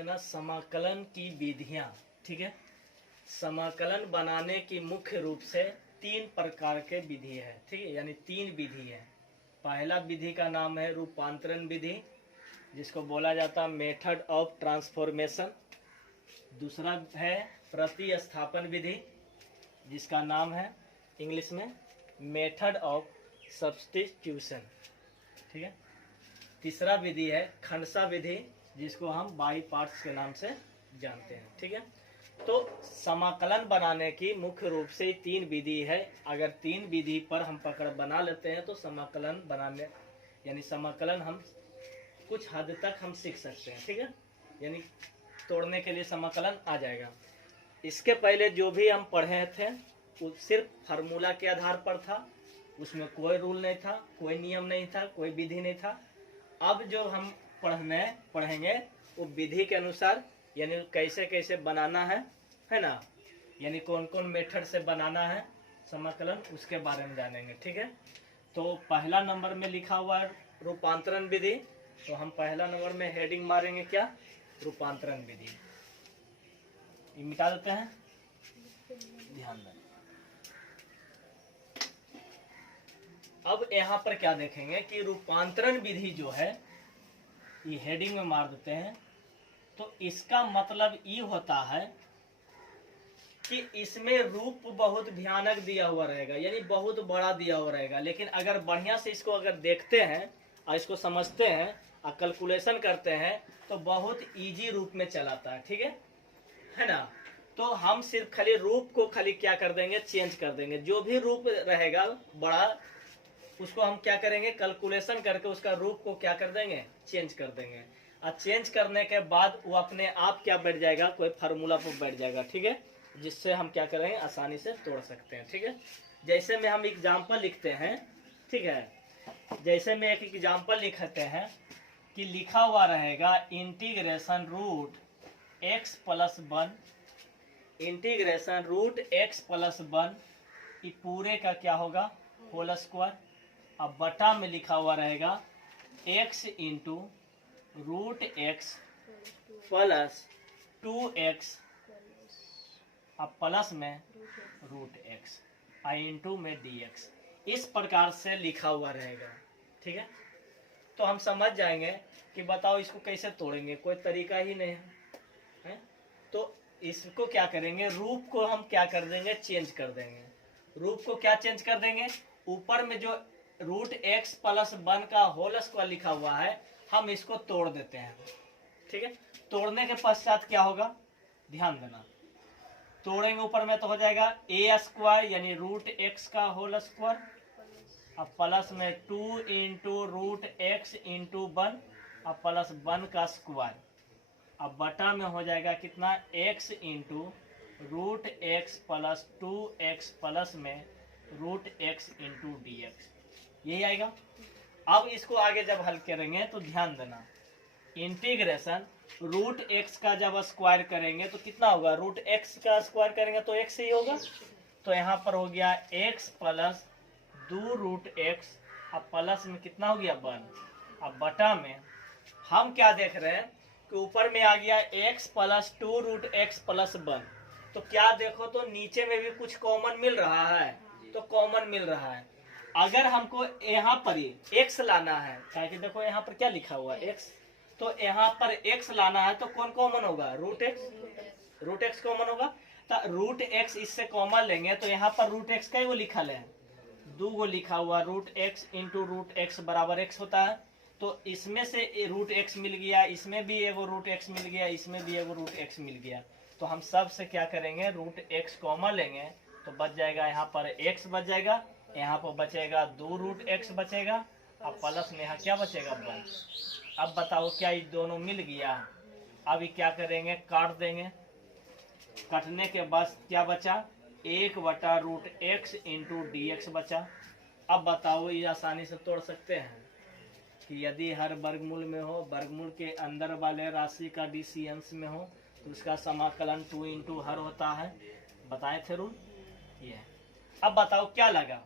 देना समाकलन की विधियां। ठीक है, समाकलन बनाने की मुख्य रूप से 3 प्रकार के विधि है। ठीक है, यानी 3 विधि है। पहला विधि का नाम है रूपांतरण विधि, जिसको बोला जाता है मेथड ऑफ ट्रांसफॉर्मेशन। दूसरा है प्रतिस्थापन विधि, जिसका नाम है इंग्लिश में मेथड ऑफ सब्स्टिट्यूशन। ठीक है, तीसरा विधि है खंडसा विधि, जिसको हम बाई पार्ट्स के नाम से जानते हैं। ठीक है, तो समाकलन बनाने की मुख्य रूप से 3 विधि है। अगर 3 विधि पर हम पकड़ बना लेते हैं तो समाकलन बनाने यानी समाकलन हम कुछ हद तक हम सीख सकते हैं। ठीक है, यानी तोड़ने के लिए समाकलन आ जाएगा। इसके पहले जो भी हम पढ़े थे वो सिर्फ फार्मूला के आधार पर था, उसमें कोई रूल नहीं था, कोई नियम नहीं था, कोई विधि नहीं था। अब जो हम पढ़ेंगे वो विधि के अनुसार, यानी कैसे कैसे बनाना है ना, यानी कौन कौन मेथड से बनाना है समाकलन, उसके बारे में जानेंगे। ठीक है, तो पहला नंबर में लिखा हुआ है रूपांतरण विधि, तो हम पहला नंबर में हेडिंग मारेंगे क्या, रूपांतरण विधि। ये मिटा देते हैं, ध्यान दें। अब यहाँ पर क्या देखेंगे कि रूपांतरण विधि जो है, ये हेडिंग में मार देते हैं, तो इसका मतलब ये होता है कि इसमें रूप बहुत भयानक दिया हुआ रहेगा, यानी बहुत बड़ा दिया हुआ रहेगा। लेकिन अगर बढ़िया से इसको अगर देखते हैं और इसको समझते हैं और कैलकुलेशन करते हैं तो बहुत इजी रूप में चलाता है। ठीक है ना, तो हम सिर्फ खाली रूप को खाली क्या कर देंगे, चेंज कर देंगे। जो भी रूप रहेगा बड़ा, उसको हम क्या करेंगे, कैलकुलेशन करके उसका रूप को क्या कर देंगे, चेंज कर देंगे। और चेंज करने के बाद वो अपने आप क्या बैठ जाएगा, कोई फार्मूला पर बैठ जाएगा। ठीक है, जिससे हम क्या करेंगे, आसानी से तोड़ सकते हैं। ठीक है, जैसे में हम एग्जाम्पल लिखते हैं। ठीक है, जैसे में एक एग्जाम्पल लिखते हैं कि लिखा हुआ रहेगा integration root x plus 1, integration root x plus 1, ये पूरे का क्या होगा, होल स्क्वायर। अब बटा में लिखा हुआ रहेगा x into root x plus 2x, अब प्लस में रूट एक्स, आई इंटू में dx। इस प्रकार से लिखा हुआ रहेगा। ठीक है, तो हम समझ जाएंगे कि बताओ इसको कैसे तोड़ेंगे, कोई तरीका ही नहीं है। तो इसको क्या करेंगे, रूप को हम क्या कर देंगे, चेंज कर देंगे। रूप को क्या चेंज कर देंगे, ऊपर में जो रूट एक्स प्लस 1 का होल स्क्वायर लिखा हुआ है, हम इसको तोड़ देते हैं। ठीक है, तोड़ने के पश्चात क्या होगा, ध्यान देना, तोड़ेंगे ऊपर में तो हो जाएगा ए स्क्वायर यानी रूट एक्स का होल स्क्वायर, अब प्लस में 2 इंटू रूट एक्स इंटू 1, अब प्लस 1 का स्क्वायर, अब बटा में हो जाएगा कितना, x into root x plus 2x plus में रूट एक्स इंटू dx, यही आएगा। अब इसको आगे जब हल करेंगे तो ध्यान देना, इंटीग्रेशन रूट एक्स का जब स्क्वायर करेंगे तो कितना होगा, रूट एक्स का स्क्वायर करेंगे तो x ही होगा। तो यहाँ पर हो गया x प्लस 2 रूट एक्स, अब प्लस में कितना हो गया 1, अब बटा में हम क्या देख रहे हैं कि ऊपर में आ गया x plus 2 root x plus 1, तो क्या देखो तो नीचे में भी कुछ कॉमन मिल रहा है, तो कॉमन मिल रहा है। अगर हमको यहाँ पर ही x लाना है, ताकि देखो यहाँ पर क्या लिखा हुआ है x, तो यहाँ पर x लाना है तो कौन कॉमन होगा, रूट एक्स कॉमन होगा। तो रूट एक्स इससे कॉमन लेंगे तो यहाँ पर रूट एक्स का वो लिखा है, 2 गो लिखा हुआ, root x into root x बराबर x होता है। तो इसमें से रूट एक्स मिल गया, इसमें भी एगो रूट एक्स मिल गया, इसमें भी एगो रूट एक्स मिल गया। तो हम सब से क्या करेंगे, रूट एक्स कॉमन लेंगे तो बच जाएगा, यहाँ पर x बच जाएगा, यहाँ पर बचेगा 2 रूट एक्स बचेगा, अब प्लस में यहाँ क्या बचेगा 1। अब बताओ क्या ये दोनों मिल गया, अब ये क्या करेंगे, काट देंगे। कटने के बाद क्या बचा, 1 बटा रूट एक्स इंटू dx बचा। अब बताओ ये आसानी से तोड़ सकते हैं कि यदि हर वर्गमूल में हो, वर्गमूल के अंदर वाले राशि का डिसियंस में हो, तो उसका समाकलन 2 इंटू हर होता है, बताए थे रूल ये। अब बताओ क्या लगा,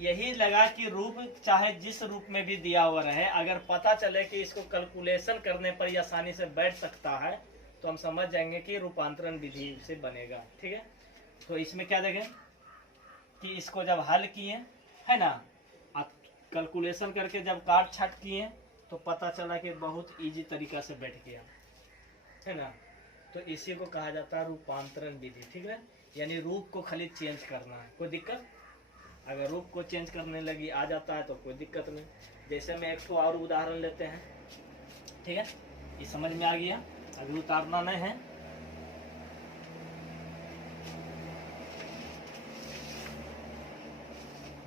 यही लगा कि रूप चाहे जिस रूप में भी दिया हुआ रहे, अगर पता चले कि इसको कैलकुलेशन करने पर ये आसानी से बैठ सकता है तो हम समझ जाएंगे कि रूपांतरण विधि से बनेगा। ठीक है, तो इसमें क्या देखें कि इसको जब हल किए है ना, कैलकुलेशन करके जब काट छाट किए तो पता चला कि बहुत इजी तरीका से बैठ गया है ना। तो इसी को कहा जाता है रूपांतरण विधि। ठीक है, यानी रूप को खाली चेंज करना है, कोई दिक्कत। अगर रूप को चेंज करने लगी आ जाता है तो कोई दिक्कत नहीं। जैसे मैं एक और उदाहरण लेते हैं। ठीक है, ये समझ में आ गया, अभी उतारना नहीं है।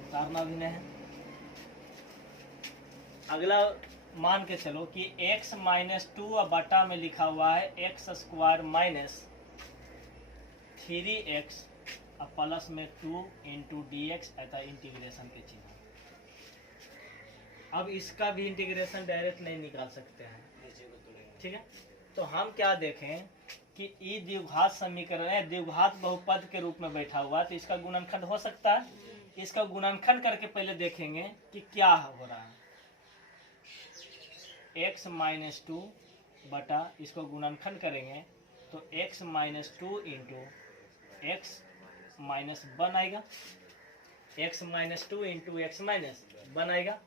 उतारना भी नहीं है। अगला मान के चलो कि x - 2 बटा में लिखा हुआ है x² - 3x प्लस में 2 × dx, ऐसा इंटीग्रेशन के चिन्ह। अब इसका भी इंटीग्रेशन डायरेक्ट नहीं निकाल सकते हैं। ठीक है, तो हम क्या देखें कि ई द्विघात समीकरण है, द्विघात बहुपद के रूप में बैठा हुआ, तो इसका गुणनखंड हो सकता है। इसका गुणनखंड करके पहले देखेंगे कि क्या हो रहा है। x - 2 बटा, इसको गुणनखंड करेंगे तो x - 2 × x - 1 आएगा। x - 2 × x - 1 आएगा,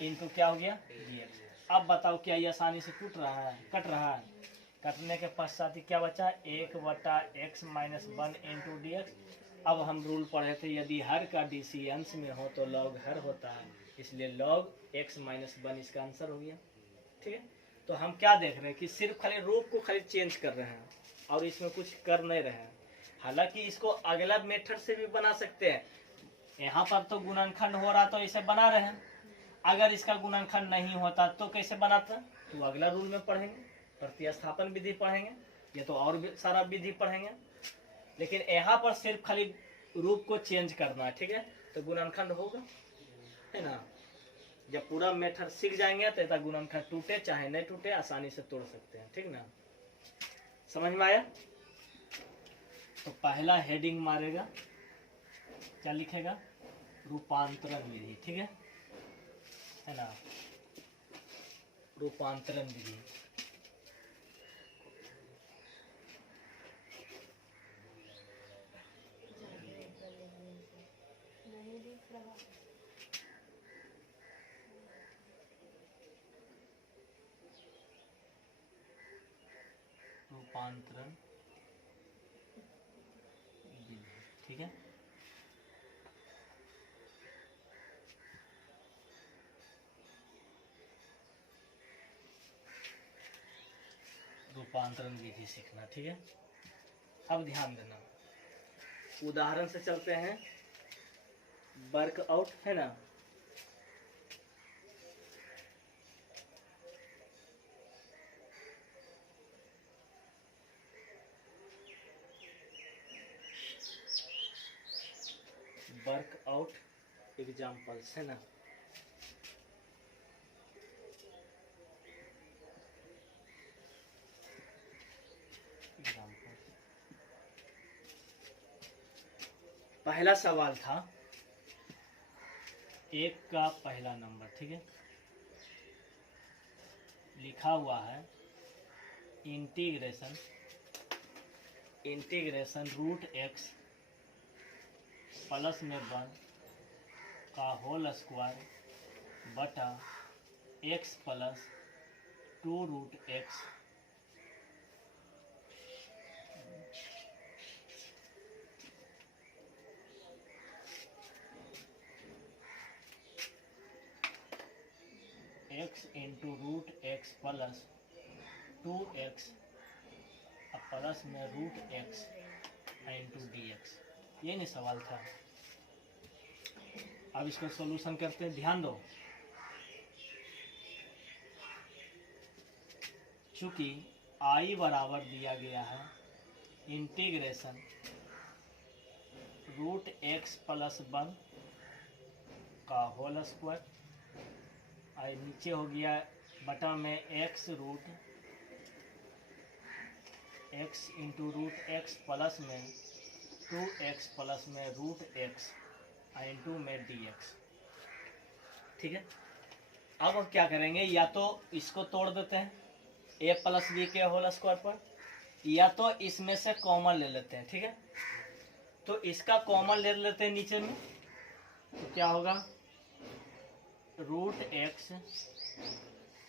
इनटू क्या हो गया dx। अब बताओ क्या ये आसानी से टूट रहा है, कट रहा है? कटने के पश्चात क्या बचा, 1/x - 1 × dx। अब हम रूल पढ़े थे, यदि हर का डीसी अंश में हो तो लॉग हर होता है, इसलिए लॉग x - 1 इसका आंसर हो गया। ठीक है, तो हम क्या देख रहे हैं कि सिर्फ खाली रूप को खाली चेंज कर रहे हैं और इसमें कुछ कर नहीं रहे हैं। हालांकि इसको अगला मेथड से भी बना सकते हैं। यहाँ पर तो गुणनखंड हो रहा तो इसे बना रहे हैं, अगर इसका गुणनखंड नहीं होता तो कैसे बनाता, तो अगला रूल में पढ़ेंगे, प्रतिस्थापन विधि पढ़ेंगे, ये तो और भी सारा विधि पढ़ेंगे। लेकिन यहाँ पर सिर्फ खाली रूप को चेंज करना है। ठीक है, तो गुणनखंड होगा, है ना। जब पूरा मेथड सीख जाएंगे तो ऐसा गुणनखंड टूटे चाहे नहीं टूटे आसानी से तोड़ सकते हैं। ठीक ना, समझ में आया। तो पहला हेडिंग मारेगा, क्या लिखेगा, रूपांतरण विधि। ठीक है ना, रूपांतरण विधि। रूपांतरण विधि। ठीक है, रूपांतरण विधि सीखना। ठीक है, अब ध्यान देना, उदाहरण से चलते हैं। वर्कआउट है ना, वर्कआउट एग्जाम्पल्स है ना। पहला सवाल था एक का पहला नंबर। ठीक है, लिखा हुआ है इंटीग्रेशन √x प्लस में 1 का होल स्क्वायर बटा x plus 2√x x × √x plus 2x plus में √x × dx। ये नहीं सवाल था। अब इसका सॉल्यूशन करते हैं, ध्यान दो। चूंकि I बराबर दिया गया है इंटीग्रेशन √x प्लस 1 का होल स्क्वायर, आई नीचे हो गया बटा में x × √x प्लस में 2x प्लस में √x इंटू में dx। ठीक है, अब हम क्या करेंगे, या तो इसको तोड़ देते हैं a प्लस बी के होल स्क्वायर पर, या तो इसमें से कॉमन ले लेते हैं। ठीक है, तो इसका कॉमन ले लेते हैं नीचे में, तो क्या होगा, रूट एक्स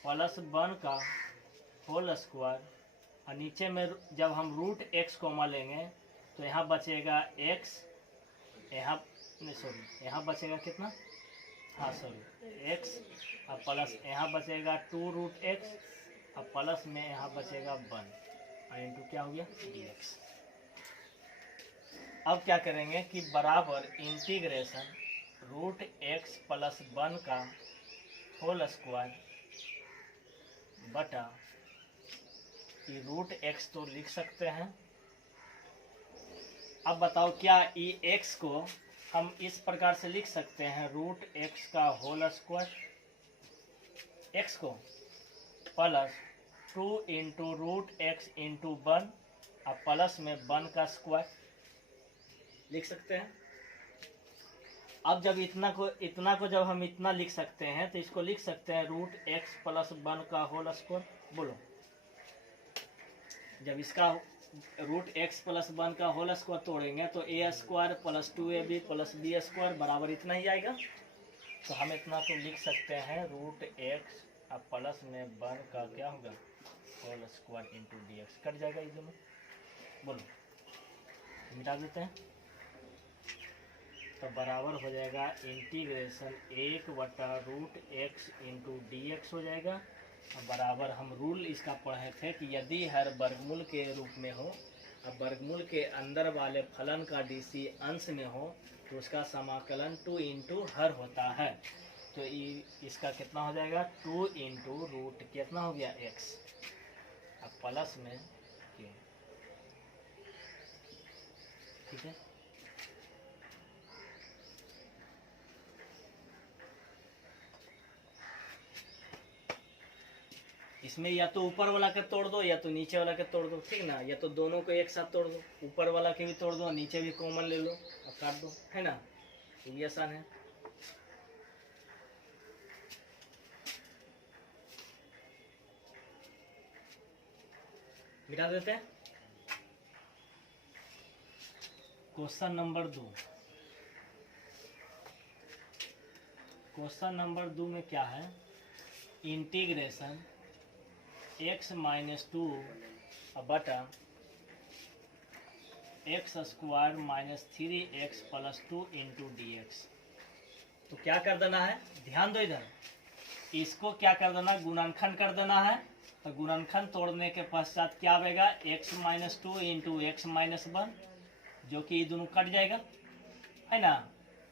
प्लस 1 का होल स्क्वायर, और नीचे में जब हम रूट एक्स कॉमन लेंगे तो यहाँ बचेगा x, यहाँ सॉरी यहाँ बचेगा कितना, हाँ सॉरी x, और प्लस यहाँ बचेगा 2 रूट एक्स, और प्लस में यहाँ बचेगा 1, और इंटू क्या हो गया dx। अब क्या करेंगे कि बराबर इंटीग्रेशन रूट एक्स प्लस 1 का होल स्क्वायर बटा ये रूट एक्स तो लिख सकते हैं। अब बताओ क्या ये एक्स को हम इस प्रकार से लिख सकते हैं, रूट एक्स का होल स्क्वायर, एक्स को plus 2 into root x into 1, और प्लस में 1 का स्क्वायर लिख सकते हैं। अब जब इतना को जब हम इतना लिख सकते हैं तो इसको लिख सकते हैं रूट एक्स प्लस 1 का होल स्क्वायर। बोलो, जब इसका रूट एक्स प्लस 1 का होल स्क्वायर तोड़ेंगे तो a square plus 2ab plus b square बराबर इतना ही आएगा। तो हम इतना तो लिख सकते हैं रूट एक्स और प्लस में 1 का क्या होगा whole square into d x, कट जाएगा ये दोनों। बोलो, मिटा देते हैं, तो बराबर हो जाएगा integration 1/√x into d x हो जाएगा। और बराबर हम रूल इसका पढ़े थे कि यदि हर वर्गमूल के रूप में हो और वर्गमूल के अंदर वाले फलन का डीसी अंश में हो तो उसका समाकलन 2 इंटू हर होता है। तो इसका कितना हो जाएगा 2 इंटू रूट कितना हो गया x, अब प्लस में k। ठीक है, इसमें या तो ऊपर वाला के तोड़ दो या तो नीचे वाला के तोड़ दो, ठीक ना, या तो दोनों को एक साथ तोड़ दो, ऊपर वाला के भी तोड़ दो नीचे भी कॉमन ले लो और काट दो, है ना, ये भी आसान है। मिटा देते हैं। क्वेश्चन नंबर 2, क्वेश्चन नंबर 2 में क्या है, इंटीग्रेशन x माइनस 2 बटा x square minus 3x plus 2 into d x. तो क्या कर देना है, ध्यान दो इधर, इसको क्या कर देना, गुणनखंड कर देना है। तो गुणनखंड तोड़ने के पश्चात क्या आएगा x minus 2 into x minus 1, जो कि ये दोनों कट जाएगा, है ना।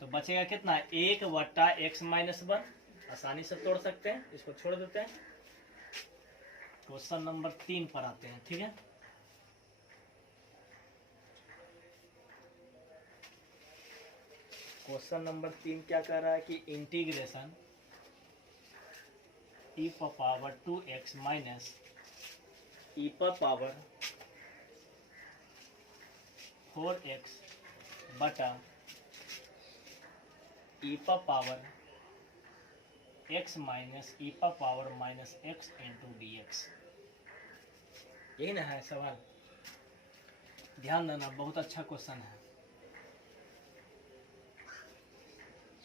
तो बचेगा कितना 1/x माइनस 1, आसानी से तोड़ सकते हैं, इसको छोड़ देते हैं। क्वेश्चन नंबर 3 पर आते हैं। ठीक है, क्वेश्चन नंबर 3 क्या कह रहा है कि इंटीग्रेशन e पर पावर 2x माइनस e पर पावर 4x बटा e पर पावर x माइनस e पर power minus x into d x. यही ना है सवाल, ध्यान देना, बहुत अच्छा क्वेश्चन है।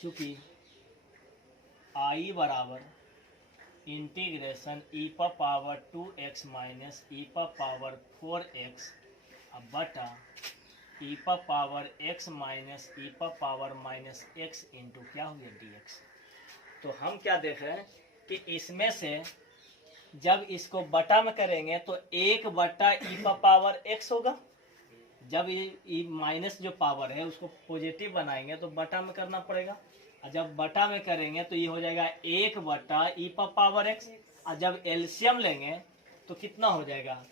चूंकि i बराबर इंटीग्रेशन e पर पावर 2x माइनस e पर पावर 4x बटा e पर पावर x माइनस e पर पावर माइनस x इंटू क्या हो गया डी एक्स। तो हम क्या देख रहे हैं कि इसमें से जब इसको बटा में करेंगे तो 1/e पर पावर x होगा। जब ये माइनस जो पावर है उसको पॉजिटिव बनाएंगे तो बटा में करना पड़ेगा, और जब बटा में करेंगे तो ये हो जाएगा 1/e पर पावर x, और जब एलसीएम लेंगे तो कितना हो जाएगा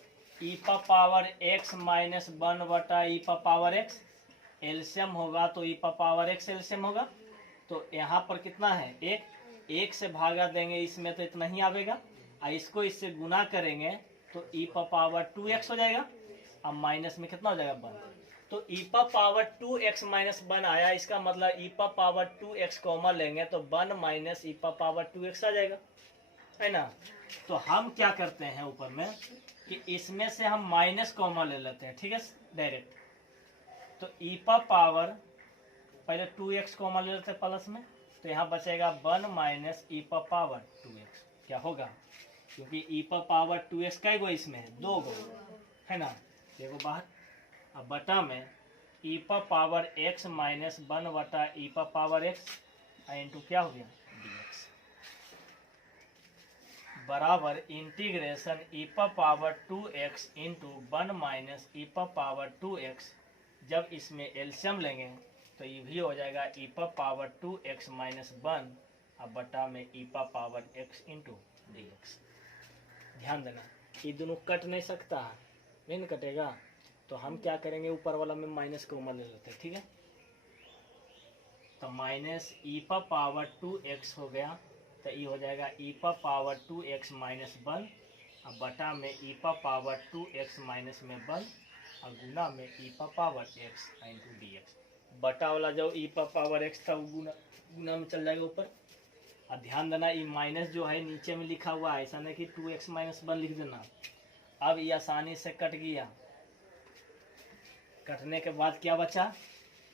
e पर पावर x माइनस 1/e पर पावर x। एलसीएम होगा तो e पर पावर x एलसीएम होगा, तो यहाँ पर कितना है 1 से भागा देंगे इसमें तो इतना ही आवेगा, और इसको इससे गुना करेंगे तो e पर पावर 2x हो जाएगा, अब माइनस में कितना हो जाएगा 1। तो e पावर 2x माइनस 1 आया, इसका मतलब e पावर 2x कॉमन लेंगे तो 1 माइनस e पावर 2x आ जाएगा, है ना। तो हम क्या करते हैं ऊपर में कि इसमें से हम माइनस कॉमन ले लेते हैं, ठीक है, डायरेक्ट। तो e पावर पहले 2x कॉमन ले लेते हैं प्लस में, तो यहाँ बचेगा 1 माइनस e पावर 2x। क्या होगा, क्योंकि e पावर 2x कई गो इसमें है, 2 गो, है ना, देखो बाहर। अब बटा में e पावर x माइनस 1 बटा e पावर x इंटू क्या हो गया dx बराबर integration e power 2x into 1 minus e power 2x। जब इसमें एल्शियम लेंगे तो ये भी हो जाएगा e पावर 2x माइनस 1 अब बटा में e power x into dx। ध्यान देना ये दोनों कट नहीं सकता है, नहीं कटेगा, तो हम क्या करेंगे ऊपर वाला में माइनस कॉमन ले लेते हैं, ठीक है। तो माइनस e पावर 2x हो गया, तो ये हो जाएगा e पावर 2x माइनस 1 अब बटा में e पावर 2x माइनस में 1 और गुना में e power x into dx। बटा वाला जो e पावर x था वो गुना में चल जाएगा ऊपर। और ध्यान देना ये माइनस जो है नीचे में लिखा हुआ है, ऐसा नहीं कि 2x माइनस 1 लिख देना। अब ये आसानी से कट गया, कटने के बाद क्या बचा,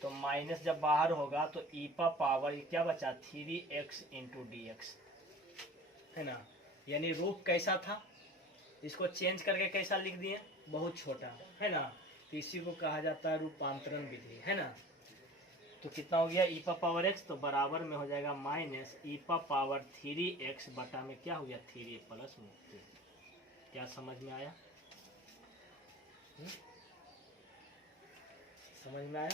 तो माइनस जब बाहर होगा तो e पावर क्या बचा 3x इंटू dx, है ना। यानी रूप कैसा था, इसको चेंज करके कैसा लिख दिए, बहुत छोटा, है ना। तो इसी को कहा जाता है रूपांतरण विधि, है ना। तो कितना हो गया e पावर x, तो बराबर में हो जाएगा माइनस e पावर 3x बटा में क्या हो गया 3 प्लस 3। क्या समझ में आया, समझ में आया।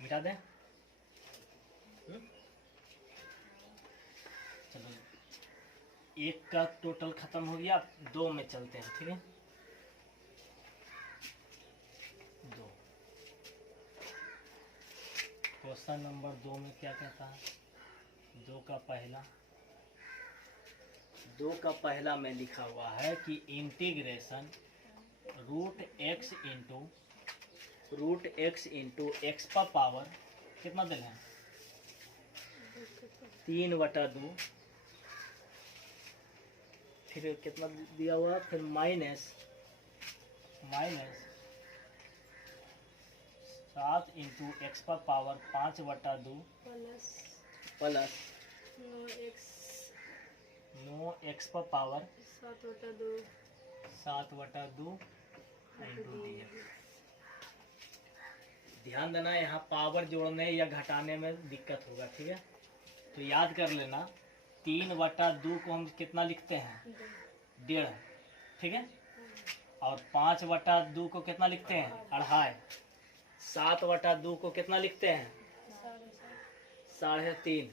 मिटा दें, चलो एक का टोटल खत्म हो गया, 2 में चलते हैं, ठीक है। 2 क्वेश्चन नंबर 2 में क्या कहता है, 2 का पहला में लिखा हुआ है कि integration root x into x का पावर कितना देना है 3/2, फिर कितना दिया हुआ, फिर माइनस 7 इंटू एक्स का पावर 5/2 प्लस 9x का पावर 7/2 इंटू dx। ध्यान देना यहाँ पावर जोड़ने या घटाने में दिक्कत होगा, ठीक है। तो याद कर लेना 3/2 को हम कितना लिखते हैं 1.5, ठीक है। और 5/2 को कितना लिखते हैं 2.5। 7/2 को कितना लिखते हैं 3.5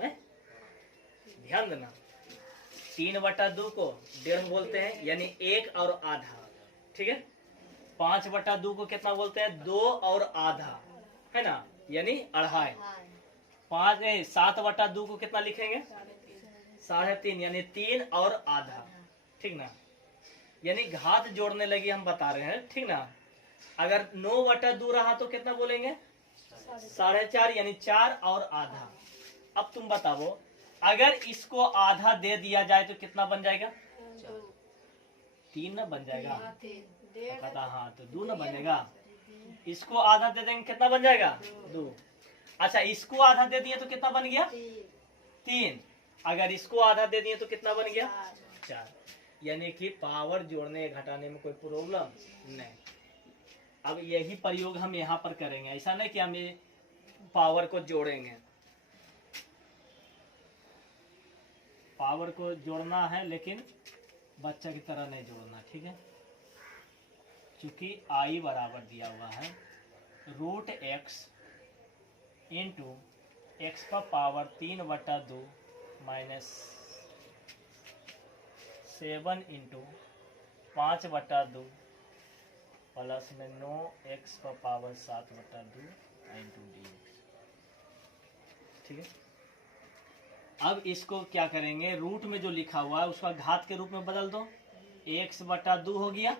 है। ध्यान देना 3/2 को 1.5 बोलते हैं यानी 1 और आधा, ठीक है। 5/2 को कितना बोलते हैं 2 और आधा, है ना, यानी 2.5। 7/2 को कितना लिखेंगे 3.5 यानी 3 और आधा, ठीक ना। यानी घात जोड़ने लगी हम बता रहे हैं, ठीक ना। अगर 9/2 रहा तो कितना बोलेंगे 4.5 यानी 4 और आधा। अब तुम बताओ अगर इसको आधा दे दिया जाए तो कितना बन जाएगा 3 ना बन जाएगा, पता, हाँ तो 2 ना बनेगा। इसको आधा दे देंगे कितना बन जाएगा 2। अच्छा इसको आधा दे दिए तो कितना बन गया 3। अगर इसको आधा दे दिए तो कितना बन गया 4। यानी कि पावर जोड़ने घटाने में कोई प्रॉब्लम नहीं। अब यही प्रयोग हम यहाँ पर करेंगे, ऐसा नहीं कि हम ये पावर को जोड़ेंगे, पावर को जोड़ना है लेकिन बच्चा की तरह नहीं जोड़ना, ठीक है। चूंकि i बराबर दिया हुआ है रूट x इंटू एक्स का पावर 3/2 माइनस 7 इंटू 5/2 प्लस में 9x का पावर 7/2 इंटू डी। ठीक है, अब इसको क्या करेंगे, रूट में जो लिखा हुआ है उसका घात के रूप में बदल दो, x/2 हो गया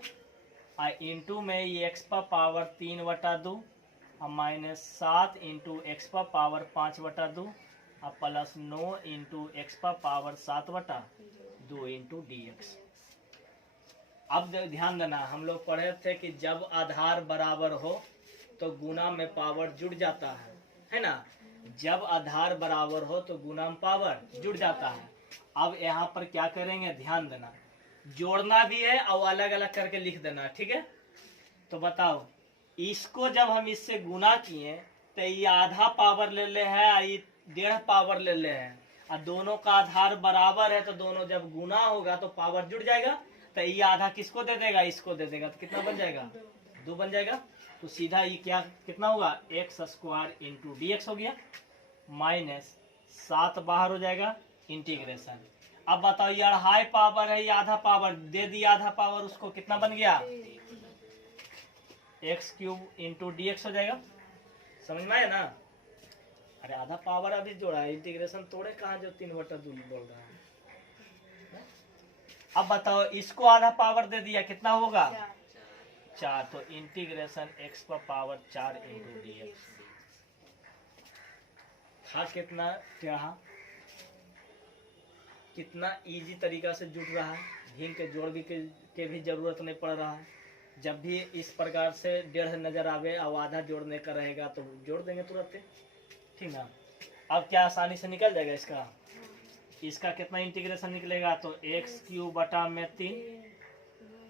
और इंटू में ये x का पावर 3/2 और माइनस 7 इंटू एक्स का पावर 5/2 और प्लस 9 इंटू एक्स का पावर 7/2 इंटू डी एक्स। अब ध्यान देना, हम लोग पढ़े थे कि जब आधार बराबर हो तो गुना में पावर जुड़ जाता है ना। जब आधार बराबर हो तो गुना में पावर जुड़ जाता है। अब यहाँ पर क्या करेंगे, ध्यान देना, जोड़ना भी है और अलग अलग करके लिख देना। ठीक है, तो बताओ, इसको जब हम इससे गुना किए तो ये आधा पावर ले ले है और ये 1.5 पावर ले ले है, और दोनों का आधार बराबर है तो दोनों जब गुना होगा तो पावर जुड़ जाएगा। तो ये आधा किसको दे देगा, इसको दे देगा, तो कितना बन जाएगा, 2 बन जाएगा। तो सीधा ये क्या कितना होगा, x² इंटू डी एक्स हो गया, माइनस 7 बाहर हो जाएगा, इंटीग्रेशन। अब बताओ, ये 2.5 पावर है, ये आधा पावर दे दिया, आधा पावर उसको, कितना बन गया, x³ इंटू डी एक्स हो जाएगा। समझ में आया ना। अरे आधा पावर अभी जोड़ा है, इंटीग्रेशन तोड़े कहाँ जो 3/2 बोल रहा है। अब बताओ, इसको आधा पावर दे दिया, कितना होगा, 4। तो इंटीग्रेशन x का पावर 4 इंटू डी एक्स था। कितना टेढ़ा, कितना इजी तरीका से जुड़ रहा है, भीम के जोड़ भी के भी जरूरत नहीं पड़ रहा है। जब भी इस प्रकार से 1.5 नजर आवे और आधा जोड़ने का रहेगा तो जोड़ देंगे तुरंत, ठीक ना। अब क्या आसानी से निकल जाएगा इसका, इसका कितना इंटीग्रेशन निकलेगा, तो x³ बटा में 3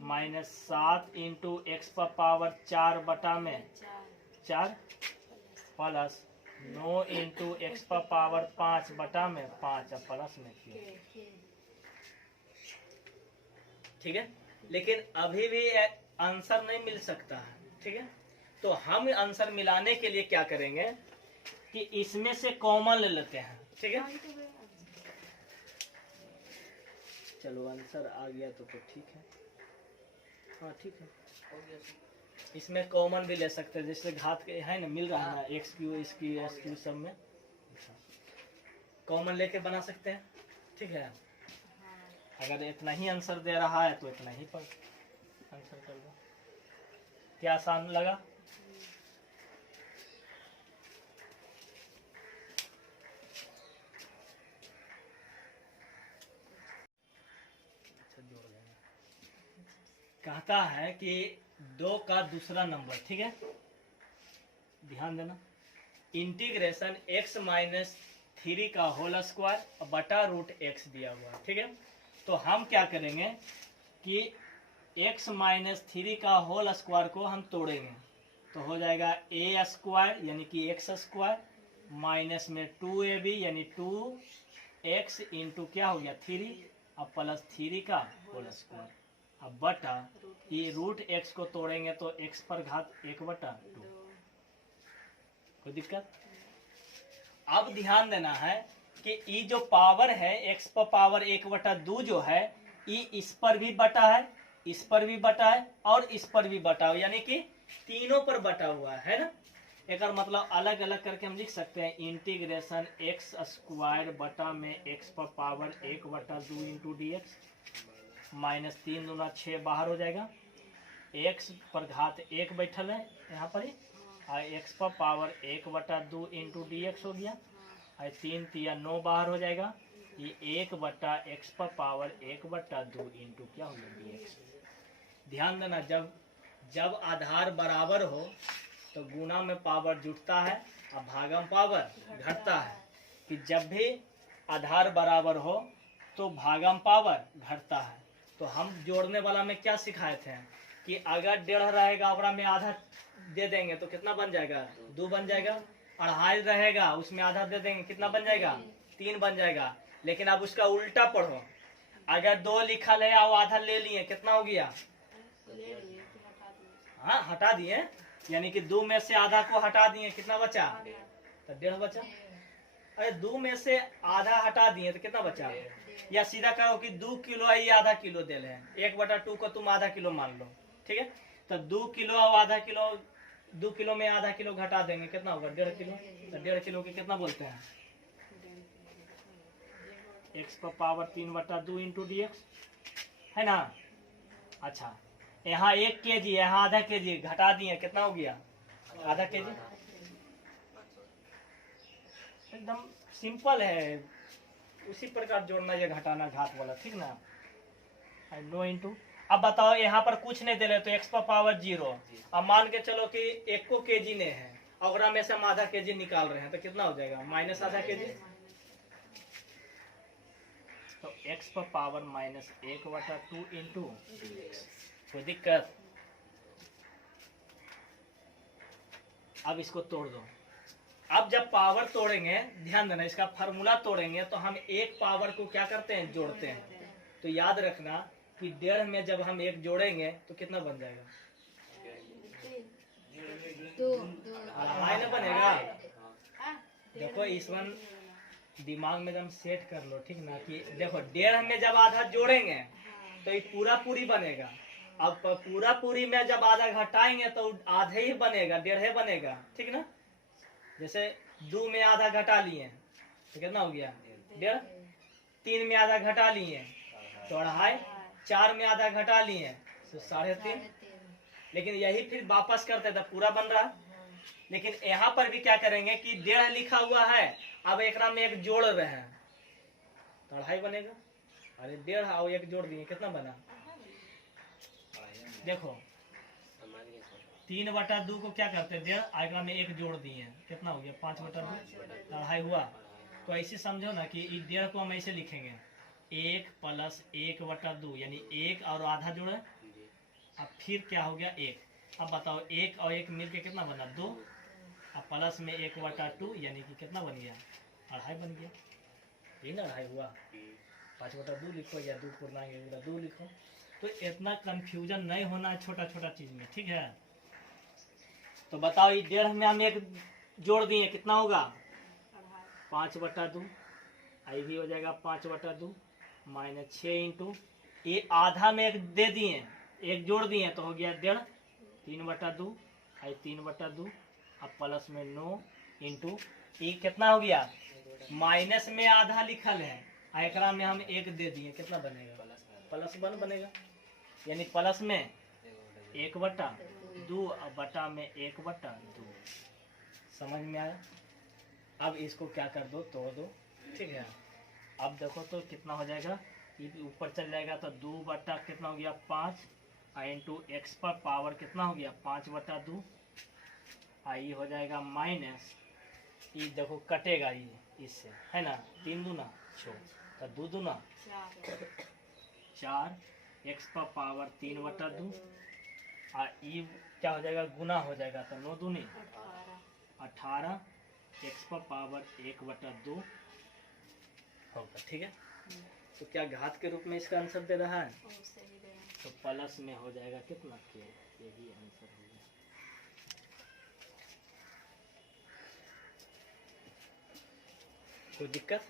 माइनस 7 इंटू एक्स का पावर 4 बटा में 4 प्लस 9 इंटू एक्स का पावर 5 बटा में 5 प्लस में 3। ठीक है, लेकिन अभी भी आंसर नहीं मिल सकता है। ठीक है, तो हम आंसर मिलाने के लिए क्या करेंगे कि इसमें से कॉमन ले लेते हैं। ठीक है, चलो आंसर आ गया तो ठीक है। हाँ ठीक है, इसमें कॉमन भी ले सकते हैं, जैसे घात के है ना, मिल रहा है ना, x³ s³ सब में कॉमन लेके बना सकते हैं। ठीक है, अगर इतना ही आंसर दे रहा है तो इतना ही पर आंसर कर दो। क्या आसान लगा। कहता है कि 2 का दूसरा नंबर, ठीक है, ध्यान देना, इंटीग्रेशन x माइनस 3 का होल स्क्वायर बटा रूट x दिया हुआ। ठीक है, तो हम क्या करेंगे कि x माइनस 3 का होल स्क्वायर को हम तोड़ेंगे, तो हो जाएगा a² यानी कि x² माइनस में 2ab यानी 2x इंटू क्या हो गया 3 अब प्लस 3 का होल स्क्वायर, अब बटा ये रूट x को तोड़ेंगे तो x पर घात 1/2। कोई दिक्कत। अब ध्यान देना है कि ये जो पावर है x पर पावर 1/2 जो है ये इस पर भी बटा है, इस पर भी बटा है और इस पर भी बटा है, यानी कि तीनों पर बटा हुआ है ना। एक मतलब अलग अलग करके हम लिख सकते हैं इंटीग्रेशन x² बटा में x पर power 1/2 into d x minus 3 दूना 6 बाहर हो जाएगा, x पर घात 1 बैठल है यहाँ पर ही, और x पर पावर 1/2 इंटू डी एक्स हो गया, और 3 तिया 9 बाहर हो जाएगा, ये 1/x पर पावर 1/2 इंटू क्या हो गया डी एक्स। ध्यान देना, जब आधार बराबर हो तो गुना में पावर जुटता है और भागा में पावर घटता है, कि जब भी आधार बराबर हो तो भागा में पावर घटता है। तो हम जोड़ने वाला में क्या सिखाए थे कि अगर 1.5 रहेगा ओकरा में आधा दे देंगे तो कितना बन जाएगा 2 बन जाएगा, 2.5 रहेगा उसमें आधा दे देंगे कितना बन जाएगा 3 बन जाएगा। लेकिन अब उसका उल्टा पढ़ो, अगर 2 लिखा है और आधा ले लिए कितना हो गया, हाँ हटा दिए, यानी कि 2 में से आधा को हटा दिए, कितना बचा तो 1.5 बचा। अरे 2 में से आधा हटा दिए तो कितना बचा? या सीधा कहो कि 2 किलो है, ये आधा किलो दे रहे हैं, 1/2 को तुम आधा किलो मान लो, ठीक है। तो 2 किलो और आधा किलो, 2 किलो में आधा किलो घटा देंगे, कितना होगा? 1.5 किलो। तो 1.5 किलो के कितना बोलते हैं? x पर पावर 3/2 इंटू डी एक्स, है ना। अच्छा, यहाँ 1 kg, यहाँ आधा kg घटा दिए, कितना हो गया? आधा kg। एकदम सिंपल है, उसी प्रकार जोड़ना, ये घटाना घात वाला, ठीक ना। नो इंटू, अब बताओ यहाँ पर कुछ नहीं दे रहे तो x पर पावर 0, अब मान के चलो कि 1 को kg ने है और में से हम आधा kg निकाल रहे हैं, तो कितना हो जाएगा? माइनस आधा kg। तो x पर पावर -1/2 इंटू, कोई दिक्कत? अब इसको तोड़ दो। अब जब पावर तोड़ेंगे, ध्यान देना, इसका फार्मूला तोड़ेंगे तो हम एक पावर को क्या करते हैं? जोड़ते हैं। तो याद रखना कि 1.5 में जब हम 1 जोड़ेंगे तो कितना बन जाएगा? 2 बनेगा। देखो इस वन दिमाग में एकदम सेट कर लो, ठीक ना, कि देखो 1.5 में जब आधा जोड़ेंगे तो ये पूरा पूरी बनेगा। अब पूरा पूरी में जब आधा घटाएंगे तो आधे ही बनेगा, 1.5 बनेगा, ठीक ना। जैसे 2 में आधा घटा लिए तो कितना हो गया? 1.5। 3 में आधा घटा लिए तो 2.5। 4 में आधा घटा लिए तो 3.5। लेकिन यही फिर वापस करते तो पूरा बन रहा। लेकिन यहाँ पर भी क्या करेंगे कि 1.5 लिखा हुआ है, अब एक में 1 जोड़ रहे हैं तो 2.5 बनेगा। अरे 1.5 और 1 जोड़ दिए, कितना बना? देखो 3/2 को क्या करते हैं? 1.5, आगरा में 1 जोड़ दिए, कितना हो गया? 5/2, 2.5 हुआ। तो ऐसे समझो ना कि 1.5 को हम ऐसे लिखेंगे 1 + 1/2, यानी 1 और आधा जोड़े, अब फिर क्या हो गया? 1। अब बताओ 1 और 1 मिलके कितना बना? 2। अब प्लस में 1/2, यानी कि कितना बन गया? 2.5 बन गया। ये ना 2.5 हुआ। 5/2 लिखो या 2 पूर्णांक 2 लिखो। तो इतना कंफ्यूजन नहीं होना है छोटा छोटा चीज में, ठीक है। तो बताओ ये 1.5 में हम 1 जोड़ दिए, कितना होगा? 5/2। आई भी हो जाएगा 5/2 -6 इंटू ये आधा में 1 दे दिए, 1 जोड़ दिए तो हो गया 1.5। 3/2 आई 3/2, अब प्लस में 9 इंटू ये कितना हो गया? माइनस में आधा लिखल है, एकरा में हम 1 दे दिए, कितना बनेगा? +1 बनेगा। यानी प्लस में 1/2 और बटा में 1/2। समझ में आया? अब इसको क्या कर दो? तोड़ दो, ठीक है। अब देखो तो कितना हो जाएगा? ये ऊपर चल जाएगा तो 2 बटा कितना हो गया? 5 इंटू x पर पावर कितना हो गया? 5/2। ये हो जाएगा माइनस, ये देखो कटेगा ये इससे, है ना। 3 दूना 6, तो 2 दूना 4, x पर पावर 3/2, और ये क्या हो जाएगा? गुना हो जाएगा, तो 9 दूनी 18, x पर पावर 1/2 होगा, ठीक है। तो क्या घात के रूप में इसका आंसर दे रहा है? तो प्लस में हो जाएगा कितना के, यही आंसर हो गया। कोई दिक्कत?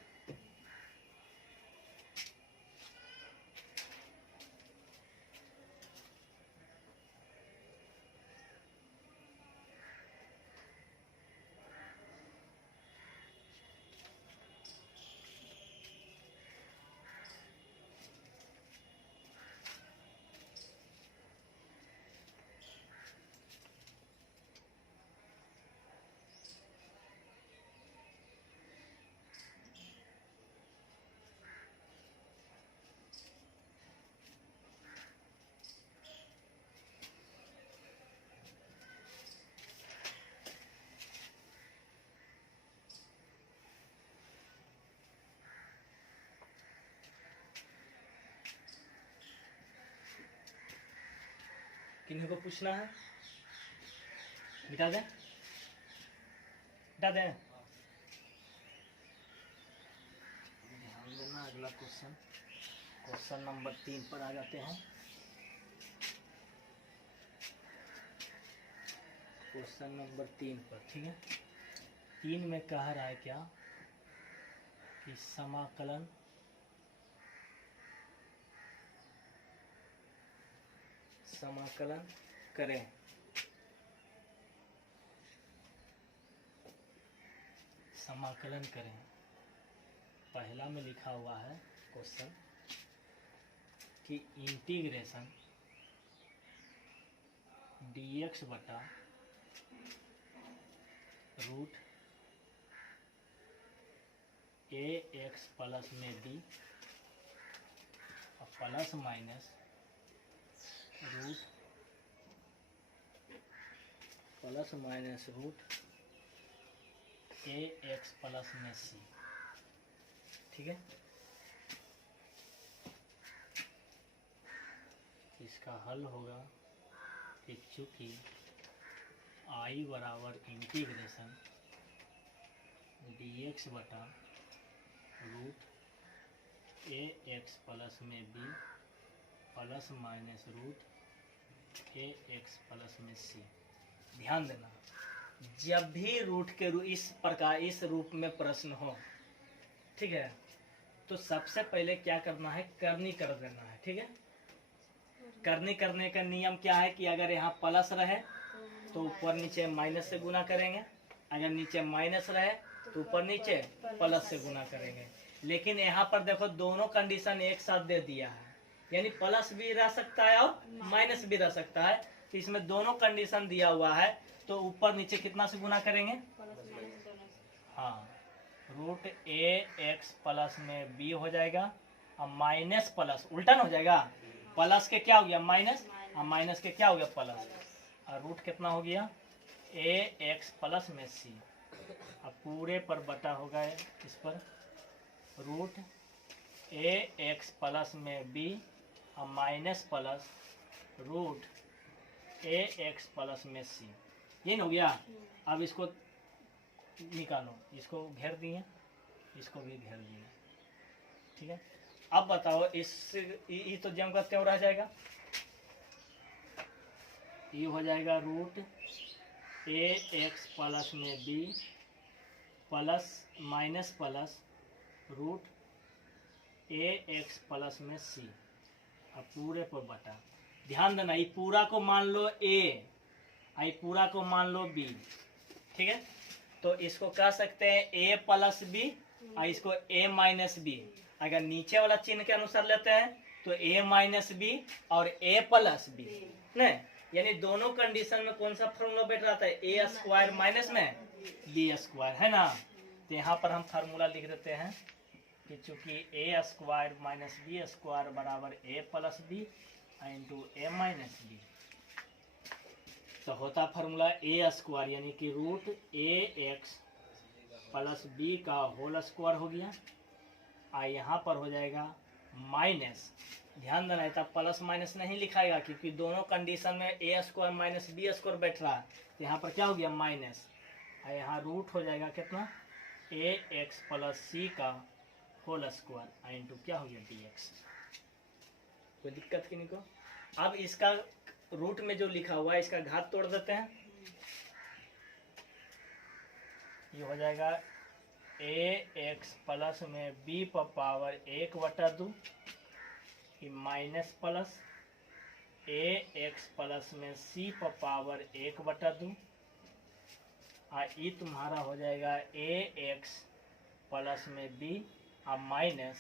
किन्हीं को पूछना है? बिता दें, बिता दें। ध्यान देना, अगला क्वेश्चन नंबर 3 पर आ जाते हैं। क्वेश्चन नंबर 3 पर, ठीक है। 3 में कह रहा है क्या कि समाकलन करें। समाकलन करें। पहला में लिखा हुआ है क्वेश्चन कि इंटीग्रेशन dx बटा रूट ax प्लस में b और plus minus root ax plus में c। ठीक है, इसका हल होगा कि चूँकि I बराबर इंटीग्रेशन dx बटा रूट ax प्लस में b plus minus root ax plus में c। ध्यान देना, जब भी रूट के इस प्रकार इस रूप में प्रश्न हो, ठीक है, तो सबसे पहले क्या करना है, करनी कर देना है। ठीक है, करनी करने का नियम क्या है कि अगर यहाँ प्लस रहे तो ऊपर नीचे माइनस से गुना करेंगे, अगर नीचे माइनस रहे तो ऊपर नीचे प्लस से गुना करेंगे। लेकिन यहाँ पर देखो दोनों कंडीशन एक साथ दे दिया है, यानी प्लस भी रह सकता है और माइनस भी रह सकता है। तो इसमें दोनों कंडीशन दिया हुआ है, तो ऊपर नीचे कितना से गुना करेंगे? हाँ, रूट ax प्लस में b हो जाएगा और माइनस प्लस उल्टा हो जाएगा, प्लस के क्या हो गया माइनस और माइनस के क्या हो गया प्लस, और रूट कितना हो गया ax प्लस में c। अब पूरे पर बटा होगा इस पर रूट ax प्लस में b और minus plus root ax plus में c। ये हो गया। अब इसको निकालो, इसको घेर दिए, इसको भी घेर दिए। ठीक है, अब बताओ इस ये तो जम का त्यों रह जाएगा, ये हो जाएगा रूट ax प्लस में b plus minus plus root ax plus में c। अब पूरे पर बटा। ध्यान देना, ये पूरा को मान लो a, आई पूरा को मान लो b। ठीक है, तो इसको कह सकते हैं a प्लस b और इसको a माइनस b। अगर नीचे वाला चिन्ह के अनुसार लेते हैं तो a माइनस b और a प्लस b, नहीं, यानी दोनों कंडीशन में कौन सा फॉर्मूला बैठ रहा था, a स्क्वायर माइनस में b स्क्वायर, है ना। तो यहाँ पर हम फार्मूला लिख देते हैं कि चूंकि a square minus b square बराबर a plus b into a minus b, तो होता फार्मूला a स्क्वायर यानी कि रूट ax प्लस b का होल स्क्वायर हो गया, और यहाँ पर हो जाएगा माइनस। ध्यान देना, तब प्लस माइनस नहीं लिखाएगा क्योंकि दोनों कंडीशन में a square minus b square बैठ रहा है। तो यहाँ पर क्या हो गया माइनस, और यहाँ रूट हो जाएगा कितना ax प्लस c का होल स्क्वायर इंटू क्या हो गया dx। कोई दिक्कत की नहीं को। अब इसका रूट में जो लिखा हुआ है इसका घात तोड़ देते हैं, ये हो जाएगा ax प्लस में b पर power 1/2 minus plus ax plus में c पर पावर 1/2, और ये तुम्हारा हो जाएगा ax प्लस में b और माइनस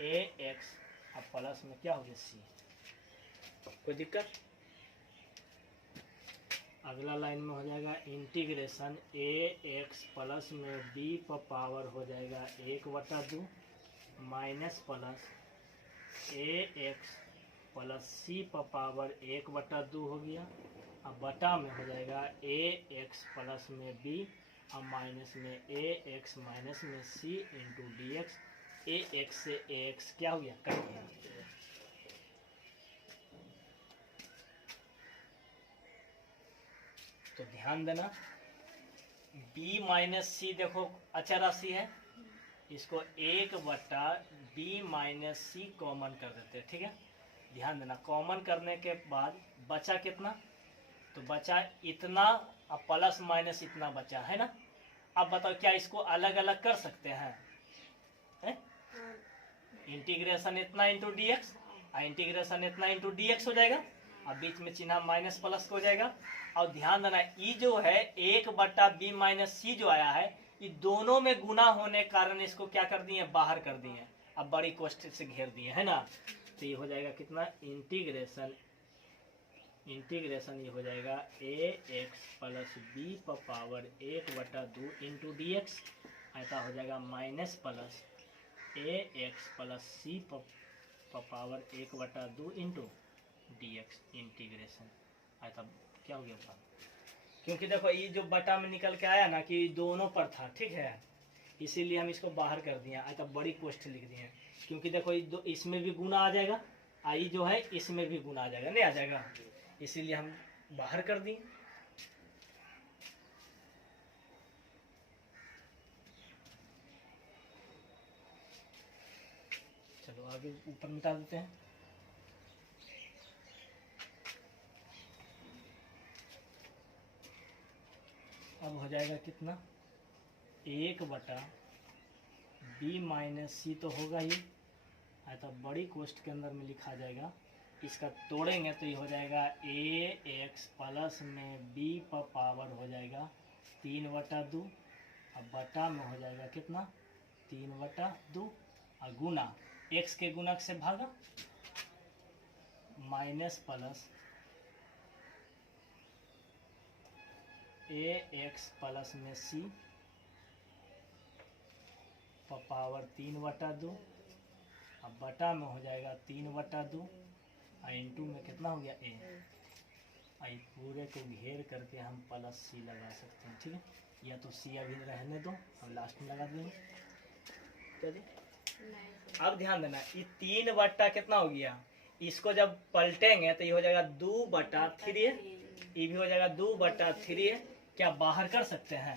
ax और प्लस में क्या हो गया c। कोई दिक्कत। अगला लाइन में हो जाएगा इंटीग्रेशन ax प्लस में b पर पावर हो जाएगा 1/2 minus plus ax plus c पर पावर 1/2 हो गया, अब बटा में हो जाएगा ax प्लस में b और माइनस में ax माइनस में c इंटू dx। ax से ax क्या हो गया कट गया। तो ध्यान देना, b माइनस c देखो अच्छा राशि है, इसको 1/b माइनस c कॉमन कर देते हैं। ठीक है, ध्यान देना, कॉमन करने के बाद बचा कितना, तो बचा इतना और प्लस माइनस इतना बचा है ना। अब बताओ क्या इसको अलग अलग कर सकते हैं? इंटीग्रेशन इतना इंटू डी एक्स, इंटीग्रेशन इतना इंटू डी एक्स हो जाएगा। अब बीच में चिन्ह माइनस प्लस हो जाएगा। और ध्यान देना ई जो है 1/b माइनस सी जो आया है, ये दोनों में गुना होने के कारण इसको क्या कर दिए, बाहर कर दिए। अब बड़ी कोष्ठ से घेर दिए है ना। तो ये हो जाएगा कितना, इंटीग्रेशन ये हो जाएगा ax प्लस बी पर पावर 1/2 इंटू डी एक्स। ऐसा हो जाएगा माइनस प्लस ax प्लस सी पर power 1/2 into d x integration. ऐसा क्या हो गया था, क्योंकि देखो ये जो बटा में निकल के आया ना कि दोनों पर था, ठीक है, इसीलिए हम इसको बाहर कर दिए। ऐसा बड़ी कोष्ठ लिख दिए, क्योंकि देखो ये इसमें भी गुना आ जाएगा, आई जो है इसमें भी गुना आ जाएगा, नहीं आ जाएगा, इसीलिए हम बाहर कर दिए। चलो आगे ऊपर मिटा देते हैं। अब हो जाएगा कितना, 1/b माइनस सी तो होगा ही, तो बड़ी कोष्ठ के अंदर में लिखा जाएगा। इसका तोड़ेंगे तो ये हो जाएगा ax प्लस में b पर पावर हो जाएगा 3/2। अब बटा में हो जाएगा कितना, 3/2 और गुना x के गुणक से भागा माइनस प्लस ax प्लस में c पर पावर 3/2। अब बटा में हो जाएगा 3/2 और इंटू में कितना हो गया a। आई पूरे को घेर करके हम प्लस सी लगा सकते हैं, ठीक है, या तो सी अभी रहने दो, हम लास्ट में लगा देंगे। चलिए अब ध्यान देना, ये 3 कितना हो गया, इसको जब पलटेंगे तो ये हो जाएगा 2/3, ये भी हो जाएगा 2/3। क्या बाहर कर सकते हैं,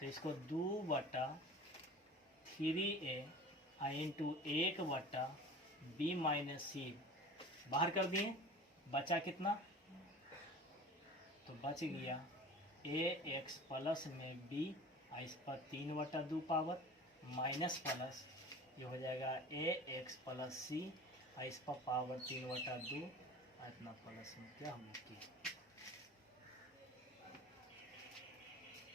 तो इसको 2/3a इंटू 1/b माइनस सी बाहर कर दिए। बचा कितना, तो बच गया ax प्लस में b, इस पर 3/2 पावर माइनस प्लस ये हो जाएगा ax प्लस सी, इस पर पावर 3/2 इतना प्लस में क्या हम की।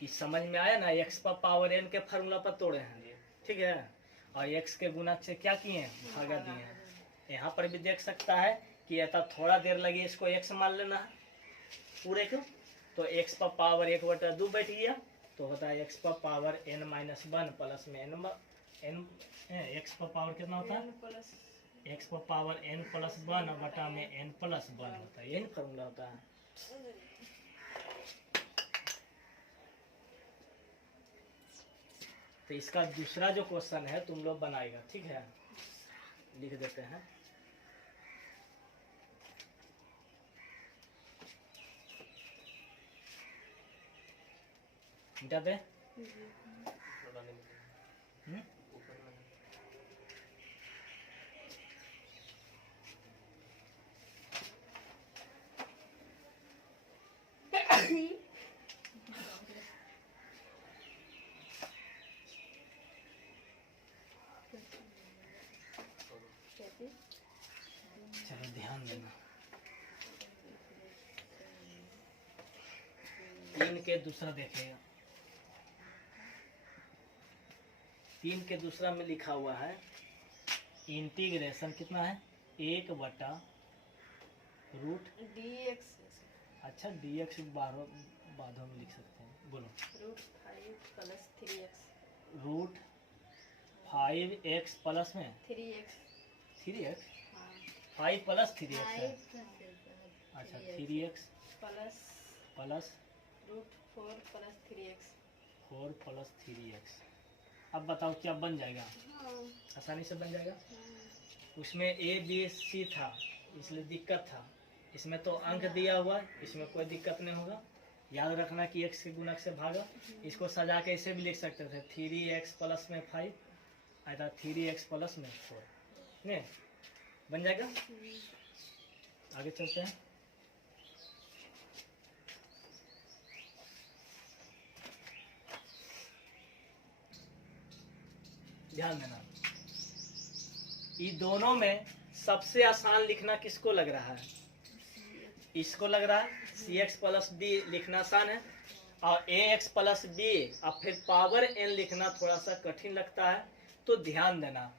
इस समझ में आया ना, x पर पावर n के फार्मूला पर तोड़े हैं, ठीक है, और x के गुणक से क्या किए, भागा दिए। यहाँ पर भी देख सकता है कि ऐसा थोड़ा देर लगे इसको x मान लेना है पूरे को, तो x पर पावर 1/2 बैठ गया, तो होता है x पर पावर n-1 प्लस में n x पर पावर कितना होता है, x पर पावर n+1 बटा में n+1 होता है, यही फॉर्मूला होता है। तो इसका दूसरा जो क्वेश्चन है तुम लोग बनाएगा, ठीक है, लिख देते हैं। मिटा दे। चलो ध्यान देना, 3 के दूसरा देखेगा, 3 के दूसरा में लिखा हुआ है इंटीग्रेशन कितना है, 1/रूट dx। अच्छा dx बाधों में लिख सकते हैं, बोलो। रूट 5x प्लस में 3x 3x 5 प्लस 3x है, अच्छा 3x plus root 4 plus 3x 4 plus 3x। अब बताओ क्या बन जाएगा, आसानी से बन जाएगा। उसमें a b c था इसलिए दिक्कत था, इसमें तो अंक दिया हुआ है, इसमें कोई दिक्कत नहीं होगा। याद रखना कि x के गुणक से भागा, इसको सजा के ऐसे भी लिख सकते थे 3x प्लस में 5 आया 3x प्लस में 4, नहीं बन जाएगा। आगे चलते हैं। ध्यान देना, ये दोनों में सबसे आसान लिखना किसको लग रहा है? इसको लग रहा है cx प्लस डी लिखना आसान है, और ax प्लस बी और फिर पावर n लिखना थोड़ा सा कठिन लगता है। तो ध्यान देना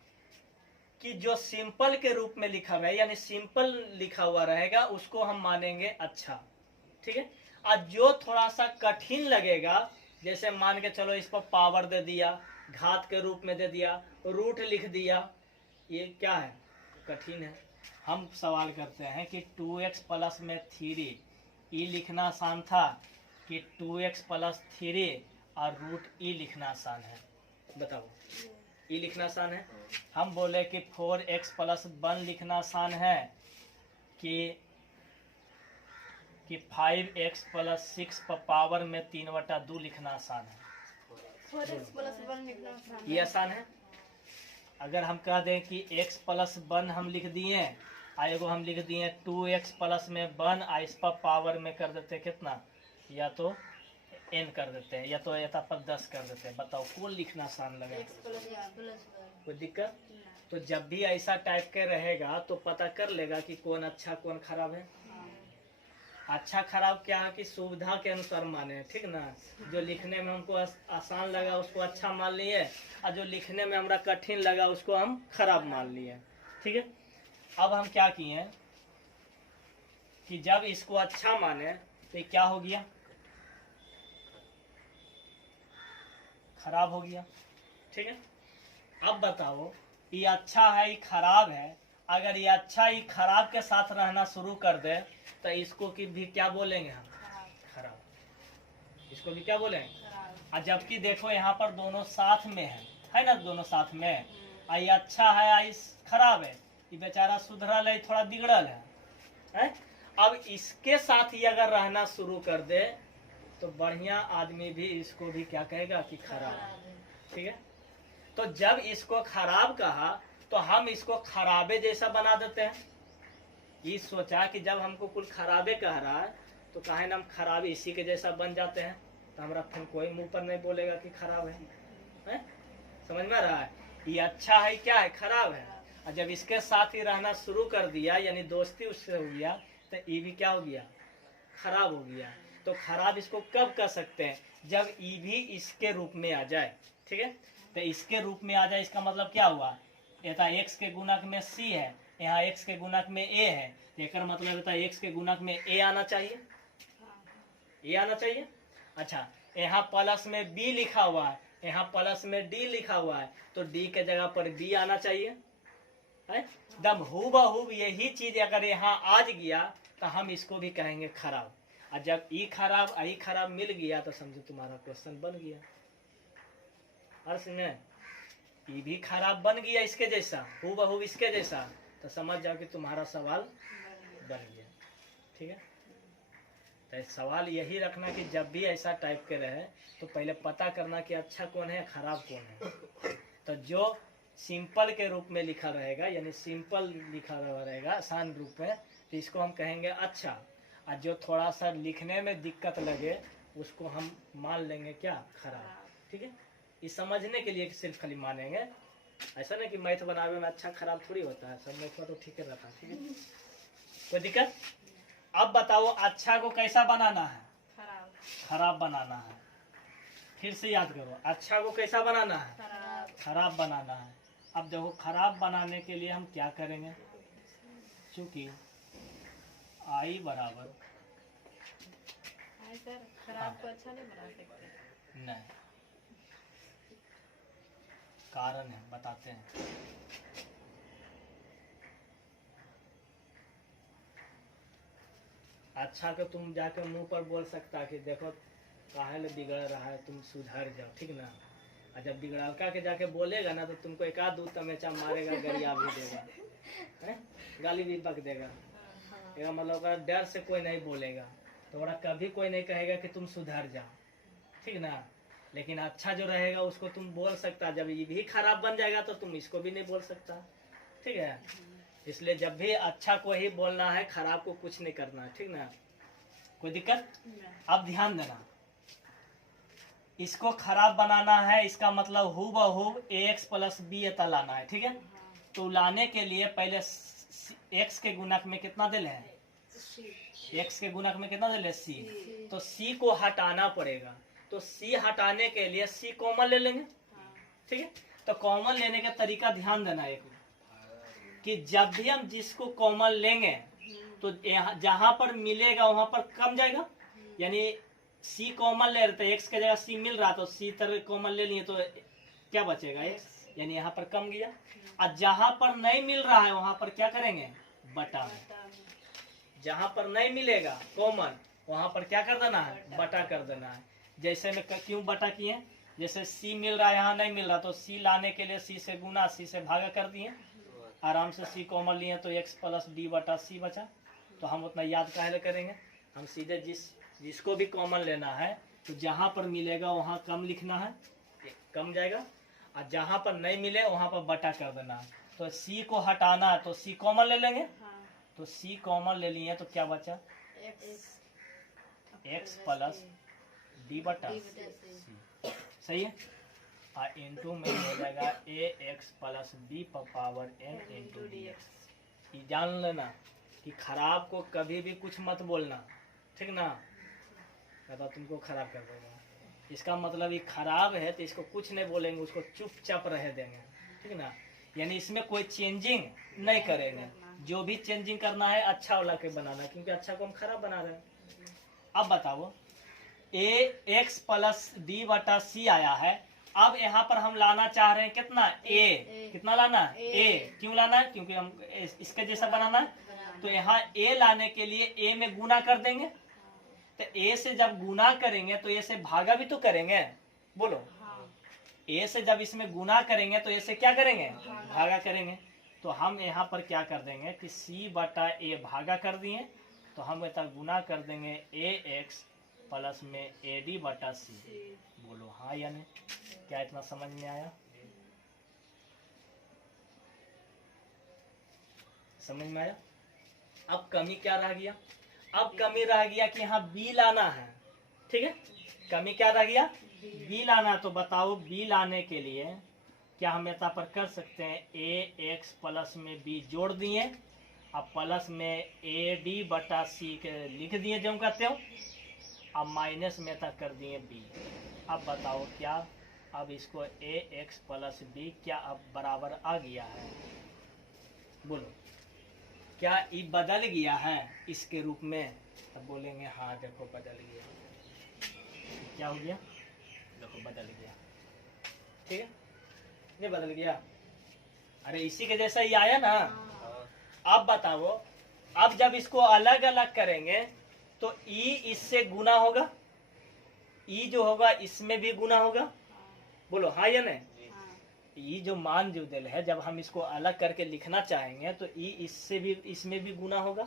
कि जो सिंपल के रूप में लिखा हुआ है यानी सिंपल लिखा हुआ रहेगा उसको हम मानेंगे अच्छा, ठीक है। और जो थोड़ा सा कठिन लगेगा, जैसे मान के चलो इस पर पावर दे दिया, घात के रूप में दे दिया, रूट लिख दिया, ये क्या है? कठिन है। हम सवाल करते हैं कि 2x प्लस में 3 ई लिखना आसान था कि 2x प्लस 3 और रूट ई लिखना आसान है? बताओ, ई लिखना आसान है। हम बोले कि 4x प्लस 1 लिखना आसान है कि 5x प्लस 6 पर पावर में 3/2 लिखना आसान है? 4x प्लस 1 लिखना आसान ये आसान है। अगर हम कह दें कि x प्लस 1 हम लिख दिए और एगो हम लिख दिए 2x प्लस में 1 और इस पर पावर में कर देते कितना, या तो n कर देते हैं या तो यथा पर 10 कर देते हैं। बताओ कौन लिखना आसान लगेगा? x प्लस 1 कोई दिक्कत? तो जब भी ऐसा टाइप के रहेगा तो पता कर लेगा कि कौन अच्छा कौन खराब है। अच्छा खराब क्या है कि सुविधा के अनुसार माने, ठीक ना। जो लिखने में हमको आसान लगा उसको अच्छा मान लिए, और जो लिखने में हमरा कठिन लगा उसको हम खराब मान लिए, ठीक है। अब हम क्या किए कि जब इसको अच्छा माने तो ये क्या हो गया? खराब हो गया, ठीक है। अब बताओ ये अच्छा है ये खराब है? अगर ये अच्छा ही खराब के साथ रहना शुरू कर दे तो इसको की भी क्या बोलेंगे हम? खराब। इसको भी क्या बोलेंगे? और जबकि देखो यहाँ पर दोनों साथ में है ना, दोनों साथ में। आई अच्छा है आई खराब है, ये बेचारा सुधरल है थोड़ा बिगड़ल है? अब इसके साथ ही अगर रहना शुरू कर दे तो बढ़िया आदमी भी इसको भी क्या कहेगा कि खराब, ठीक है। तो जब इसको खराब कहा तो हम इसको खराबे जैसा बना देते हैं। ये सोचा कि जब हमको कुछ खराबे कह रहा है तो कहे ना हम खराबी इसी के जैसा बन जाते हैं, तो हमारा फिर कोई मुंह पर नहीं बोलेगा कि खराब है? समझ में आ रहा है? ये अच्छा है क्या है? खराब है। और जब इसके साथ ही रहना शुरू कर दिया यानी दोस्ती उससे हो गया तो ये भी क्या हो गया? खराब हो गया। तो खराब इसको कब कह सकते हैं? जब ई भी इसके रूप में आ जाए, ठीक है। तो इसके रूप में आ जाए इसका मतलब क्या हुआ? यथा x के गुणक में c है, यहाँ x के गुणक में a है, एक मतलब होता है x के गुणक में a आना चाहिए, a आना चाहिए। अच्छा, यहाँ प्लस में b लिखा हुआ है, यहाँ प्लस में d लिखा हुआ है, तो d के जगह पर b आना चाहिए। दम हूबहू यही चीज अगर यहाँ आज गया तो हम इसको भी कहेंगे खराब। और जब ई खराब मिल गया तो समझो तुम्हारा क्वेश्चन बन गया। अर्थ में ये भी खराब बन गया इसके जैसा, हूबहू इसके जैसा, तो समझ जाओ कि तुम्हारा सवाल बन गया, ठीक है। तो सवाल यही रखना कि जब भी ऐसा टाइप के रहे तो पहले पता करना कि अच्छा कौन है खराब कौन है। तो जो सिंपल के रूप में लिखा रहेगा यानी सिंपल लिखा रहेगा आसान रूप में, तो इसको हम कहेंगे अच्छा। और जो थोड़ा सा लिखने में दिक्कत लगे उसको हम मान लेंगे क्या? खराब, ठीक है। इस समझने के लिए सिर्फ खाली मानेंगे, ऐसा नहीं कि मैथ बनावे में अच्छा खराब थोड़ी होता है, सब मैथ में तो ठीक रहता है, ठीक है। कोई दिक्कत? अब बताओ अच्छा को कैसा बनाना है? खराब बनाना है। फिर से याद करो, अच्छा को कैसा बनाना है? खराब बनाना है। अब देखो खराब बनाने के लिए हम क्या करेंगे? चूंकि आई बराबर सर खराब को अच्छा नहीं बना सकते। नहीं, कारण है बताते हैं। अच्छा को तुम जाकर मुंह पर बोल सकता कि देखो काहे ले बिगड़ रहा है, तुम सुधर जाओ, ठीक ना। और जब बिगड़ालका के जाके बोलेगा ना तो तुमको एक आध दो तमेचा मारेगा, गरिया भी देगा, गाली भी बक देगा। मतलब डर से कोई नहीं बोलेगा, तो कभी कोई नहीं कहेगा कि तुम सुधर जाओ, ठीक ना। लेकिन अच्छा जो रहेगा उसको तुम बोल सकता, जब ये भी खराब बन जाएगा तो तुम इसको भी नहीं बोल सकता, ठीक है। इसलिए जब भी अच्छा को ही बोलना है, खराब को कुछ नहीं करना है, ठीक ना। कोई दिक्कत? अब ध्यान देना, इसको खराब बनाना है, इसका मतलब हूबहू ax प्लस बी एता लाना है, ठीक है। तो लाने के लिए पहले x के गुणक में कितना दिल है, x के गुणक में कितना दिल है c, तो c को हटाना पड़ेगा। तो c हटाने के लिए c कॉमन ले लेंगे, ठीक है। तो कॉमन लेने का तरीका ध्यान देना एक, कि जब भी हम जिसको कॉमन लेंगे तो जहां पर मिलेगा वहां पर कम जाएगा, यानी c कॉमन ले रहे थे, x के जगह c मिल रहा तो c तरह कॉमन ले लिए तो क्या बचेगा x, यानी यहाँ पर कम गया। और जहां पर नहीं मिल रहा है वहां पर क्या करेंगे, बटा में। जहां पर नहीं मिलेगा कॉमन वहां पर क्या कर देना है, बटा कर देना है। जैसे में क्यों बटा किए, जैसे c मिल रहा है यहाँ नहीं मिल रहा तो c लाने के लिए c से गुना c से भागा कर दिए, आराम से c कॉमन लिए तो x प्लस डी बटा c बचा। तो हम उतना याद काहे करेंगे, हम सीधे जिसको भी कॉमन लेना है तो जहां पर मिलेगा वहां कम लिखना है, कम जाएगा, और जहां पर नहीं मिले वहां पर बटा कर देना है। तो c को हटाना है तो c कॉमन ले लेंगे, तो c कॉमन ले लिए तो क्या बचा, x प्लस डी बटा c, सही है। और इंटू में हो जाएगा ax plus b power n into d x. ये जान लेना कि खराब को कभी भी कुछ मत बोलना, ठीक ना, कहता तुमको खराब कर देगा। इसका मतलब ये खराब है तो इसको कुछ नहीं बोलेंगे, उसको चुपचाप रह देंगे, ठीक ना। यानी इसमें कोई चेंजिंग नहीं करेंगे, जो भी चेंजिंग करना है अच्छा वाला के बनाना, क्योंकि अच्छा को हम खराब बना रहे हैं। अब बताओ ax प्लस डी बटा सी आया है, अब यहाँ पर हम लाना चाह रहे हैं कितना, a, कितना लाना है, a। क्यों लाना है, क्योंकि हम इसके जैसा बनाना है। तो यहाँ a लाने के लिए a में गुना कर देंगे, तो a से जब गुना करेंगे तो a से भागा भी तो करेंगे, बोलो। a से जब इसमें गुना करेंगे तो a से क्या करेंगे, भागा करेंगे। तो हम यहाँ पर क्या कर देंगे कि c बटा a भागा कर दिए, तो हम इतना गुना कर देंगे ax प्लस में ad बटा c। बोलो हाँ या नहीं, क्या इतना समझ में आया, समझ में आया। अब कमी क्या रह गया, अब कमी रह गया कि यहाँ b लाना है, ठीक है। कमी क्या रह गया, b लाना। तो बताओ b लाने के लिए क्या हम यहाँ पर कर सकते हैं, ax प्लस में b जोड़ दिए, अब प्लस में ad बटा c के लिख दिए जो कहते हो, अब माइनस में तक कर दिए b। अब बताओ क्या, अब इसको ax प्लस b क्या अब बराबर आ गया है, बोलो क्या ये बदल गया है इसके रूप में। तब बोलेंगे हाँ देखो बदल गया, क्या हो गया, देखो बदल गया, ठीक है, नहीं बदल गया, अरे इसी के जैसा ही आया ना। अब बताओ, अब जब इसको अलग अलग करेंगे तो ई इससे गुना होगा, ई जो होगा इसमें भी गुना होगा, बोलो हाँ या नहीं। ई जो मान जो दिल है जब हम इसको अलग करके लिखना चाहेंगे तो ई इससे भी इसमें भी गुना होगा,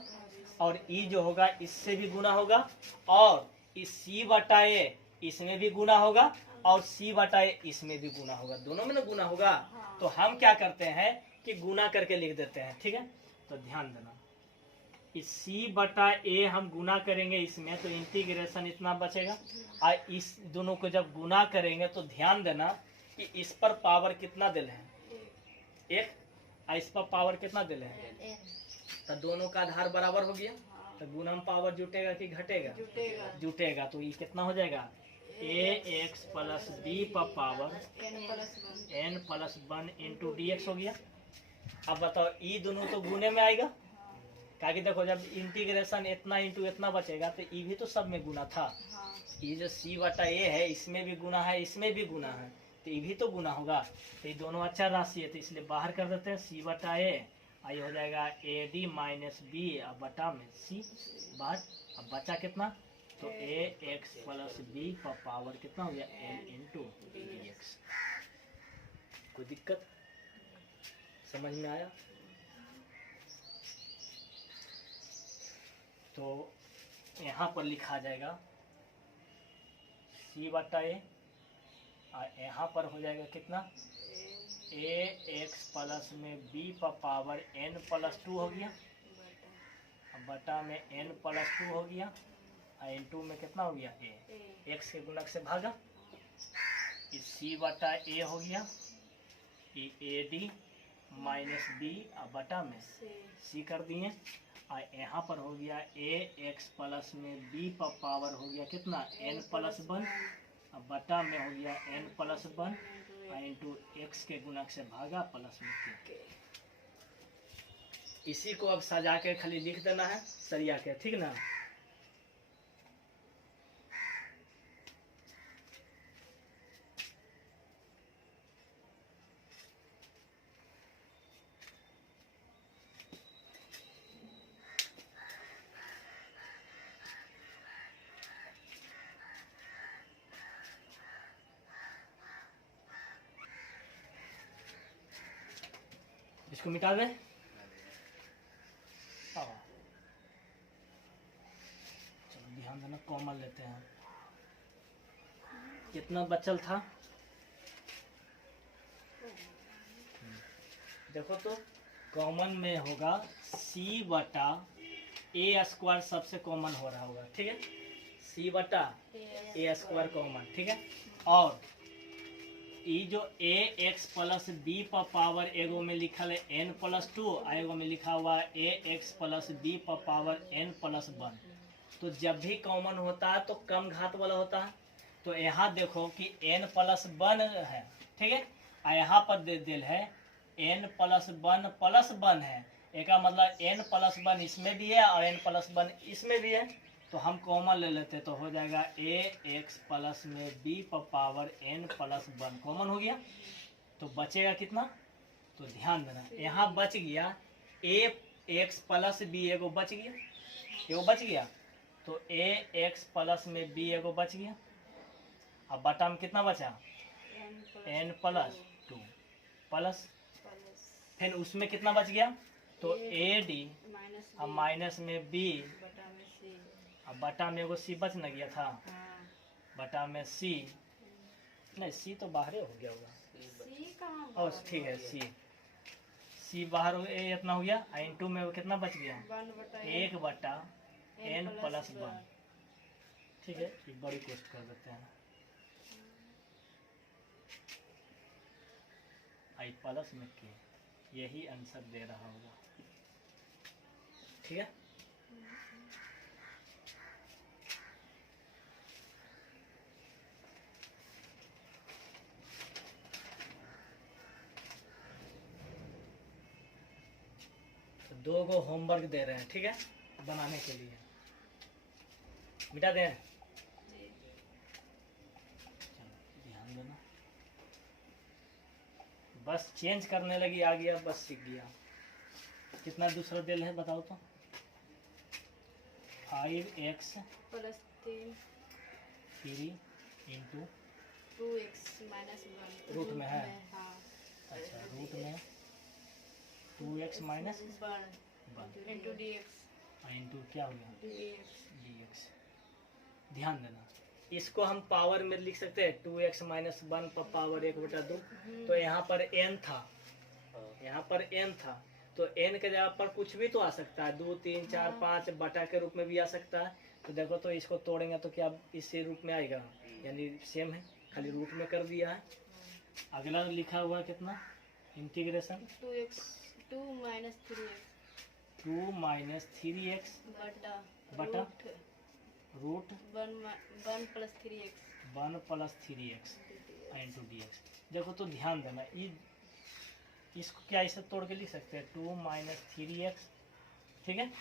और ई जो होगा इससे भी गुना होगा, और इस सी बटा ए इसमें भी गुना होगा, और सी बटा ए इसमें भी गुना होगा, दोनों में ना गुना होगा। तो हम क्या करते हैं कि गुना करके लिख देते हैं, ठीक है। तो ध्यान देना, इस सी बटा ए हम गुना करेंगे इसमें तो इंटीग्रेशन इतना बचेगा, और इस दोनों को जब गुना करेंगे तो ध्यान देना कि इस पर पावर कितना दिल है, एक, और इस पर पावर कितना दिल है, तो दोनों का आधार बराबर हो गया, तो गुणम पावर जुटेगा कि घटेगा, जुटेगा। तो ये कितना हो जाएगा, ax प्लस बी पर power n plus 1 into d x हो गया। अब बताओ ई दोनों तो गुने में आएगा, क्योंकि देखो जब इंटीग्रेशन इतना इंटू इतना बचेगा तो ई भी तो सब में गुना था, ये जो सी बटा ए है इसमें भी गुना है इसमें भी गुना है, तो ये भी तो गुना होगा। तो ये दोनों अच्छा राशि है तो इसलिए बाहर कर देते हैं, सी बटा ए आई हो जाएगा ए डी माइनस बी बटा में सी बाहर। अब बचा कितना, तो ए एक्स प्लस बी का पावर कितना हो गया, एन इंटू डी एक्स। कोई दिक्कत समझ में आया। तो यहाँ पर लिखा जाएगा सी बटा ए, और यहाँ पर हो जाएगा कितना, ए एक्स प्लस में बी पर पावर एन प्लस 2 हो गया, अब बटा में एन प्लस 2 हो गया, और एन 2 में कितना हो गया, ए एक्स के गुणक से भागा, ये सी बटा ए हो गया, ये ए डी माइनस बी बटा में सी कर दिए। और यहाँ पर हो गया ए एक्स प्लस में बी पर पावर हो गया कितना एन प्लस वन, अब बटा में हो गया n plus one into x के गुणक से भागा प्लस में के। इसी को अब सजा के खाली लिख देना है सरिया के, ठीक ना। इसको मिटा दे। चलो ध्यान देना, कॉमन लेते हैं। कितना बचल था देखो तो, कॉमन में होगा सी बटा ए स्क्वायर सबसे कॉमन हो रहा होगा, ठीक है। सी बटा ए स्क्वायर कॉमन, ठीक है। और ई जो ए एक्स प्लस बी पर पावर एगो में लिखल है एन प्लस टू, एगो में लिखा हुआ है ए एक्स प्लस बी पर पावर एन प्लस वन। तो जब भी कॉमन होता है तो कम घात वाला होता है। तो यहाँ देखो कि एन प्लस वन है, ठीक है। और यहाँ पर दिल है एन प्लस वन है, एक मतलब एन प्लस वन इसमें भी है और एन प्लस वन इसमें भी है। तो हम कॉमन ले लेते तो हो जाएगा ए एक्स प्लस में बी पर power n plus one common हो गया। तो बचेगा कितना, तो ध्यान देना यहाँ बच गया ए एक्स प्लस बी एगो बच गया, तो ए एक्स प्लस में बी एगो बच गया। अब बटा में कितना बचा एन प्लस टू प्लस, फिर उसमें कितना बच गया, तो ए डी अब माइनस में बी, अब बटा में एगो सी बच न गया था, बटा में सी, नहीं सी तो बाहर हो गया होगा, और ठीक है सी बाहर हो गया, इतना हो गया। इनटू में कितना बच गया एक बटा एन प्लस वन, ठीक है। एक बड़ी कोष्ट कर देते हैं, आई प्लस में के, यही आंसर दे रहा होगा, ठीक है। दो गो होमवर्क दे रहे हैं, ठीक है, बनाने के लिए। मिटा दें, ध्यान देना, बस चेंज करने लगी आ गया, बस सीख गया। कितना दूसरा दिल है बताओ तो, 5x plus 3 into 2x minus 1 root में है। हाँ। अच्छा रूट में 2x minus 1 into dx into क्या हो गया dx। ध्यान देना, इसको हम पावर में लिख सकते हैं 2x माइनस 1 पर पावर 1/2। तो यहाँ पर n था, तो n के जगह पर कुछ भी तो आ सकता है, 2 3 4 5 बटा के रूप में भी आ सकता है। तो देखो तो इसको तोड़ेंगे तो क्या इसी रूप में आएगा, यानी सेम है, खाली रूट में कर दिया है। अगला लिखा हुआ है कितना, इंटीग्रेशन 2 माइनस 3x बटा root 1 plus 3x into dx। देखो तो ध्यान देना, इसको क्या इसे तोड़ के लिख सकते हैं 2 माइनस 3x, ठीक है।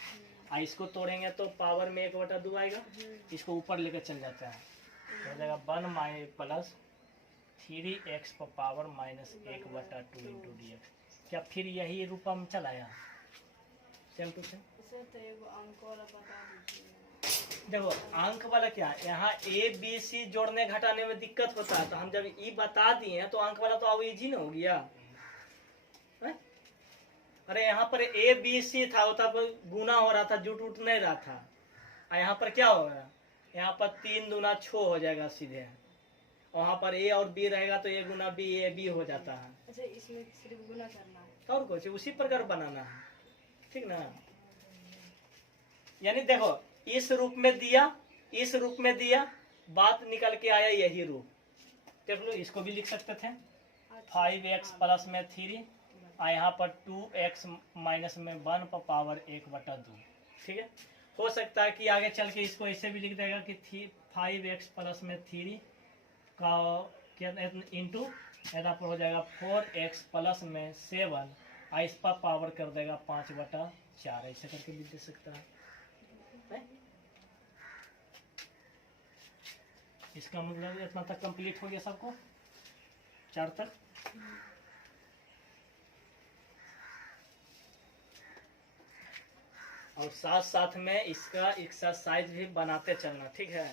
और इसको तोड़ेंगे तो पावर में 1/2 आएगा, इसको ऊपर लेकर चल जाता है, तो हो जाएगा 1 प्लस 3x पर पावर माइनस 1/2 इंटू dx। क्या फिर यही रूपा में चलाया सेम टू सेम। देखो अंक वाला क्या है, यहाँ ए बी सी जोड़ने घटाने में दिक्कत होता है, तो हम जब ई बता दिए हैं तो अंक वाला तो अब इजी ना हो गया है? अरे यहाँ पर ए बी सी था, तब गुना हो रहा था, जुट उठ नहीं रहा था। और यहाँ पर क्या होगा, यहाँ पर 3 दूना 6 हो जाएगा सीधे, वहाँ पर ए और बी रहेगा तो ए गुना बी ए बी हो जाता है। अच्छा इसमें सिर्फ गुना करना है और कुछ उसी प्रकार बनाना है, ठीक ना। यानी देखो इस रूप में दिया, बात निकल के आया यही रूप, देख लो, इसको भी लिख सकते थे 5x प्लस में 3 और यहाँ पर 2x माइनस में 1 पर पावर 1/2। ठीक है, हो सकता है कि आगे चल के इसको ऐसे भी लिख देगा कि 5x प्लस में 3 का क्या इंटू यहाँ पर हो जाएगा 4x प्लस में 7 और इस पर पावर कर देगा 5/4, ऐसे करके भी दे सकता है। इसका मतलब इतना तक कंप्लीट हो गया सबको, 4 तक। और साथ साथ में इसका एक्सरसाइज भी बनाते चलना, ठीक है।